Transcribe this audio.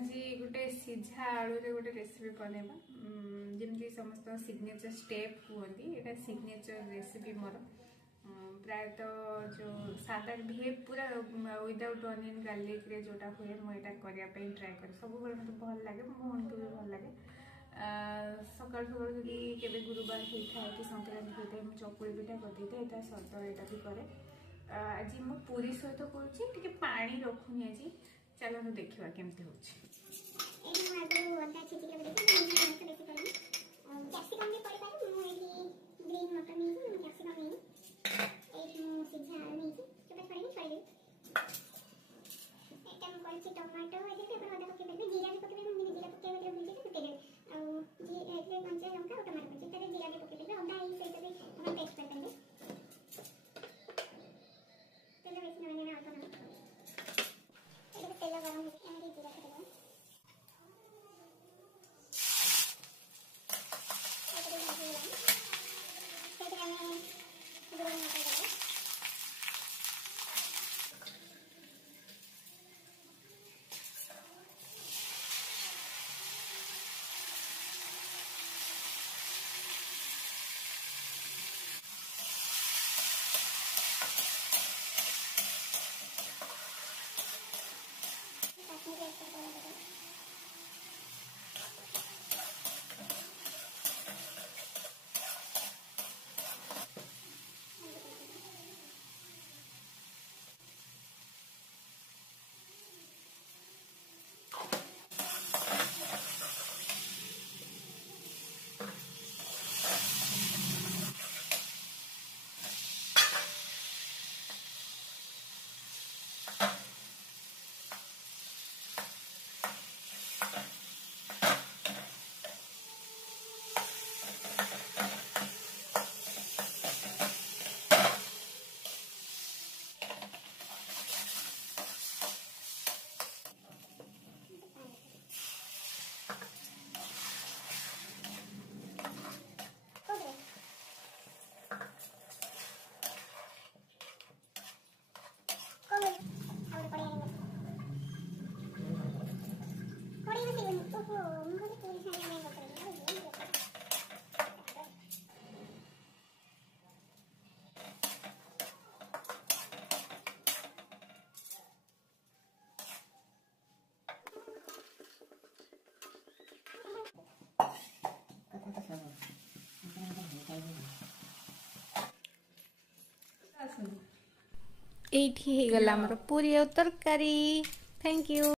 आज गोटे सीझा आलू रे गोटे रेसिपी बनैबा जमी समस्त सिग्नेचर स्टेप कहते यहाँ सिग्नेचर रेसिपी मोर प्रायतः जो सादा भी पूरा विदाउट अनियन गार्लिक रे जोटा हुए मुझे करने ट्राए कर सब मतलब भल लगे मो मन को भी भल लगे सकाल सकाल जब के गुरुवार होता है कि संक्रांति होता है चकुली पिठा करदे था सद यहाँ भी करे आज मु पूरी सहित करुँचे पानी रखुनी आज चलो देखा केमती हो एठी हे गला हमर पूरी और तरकारी। Thank you.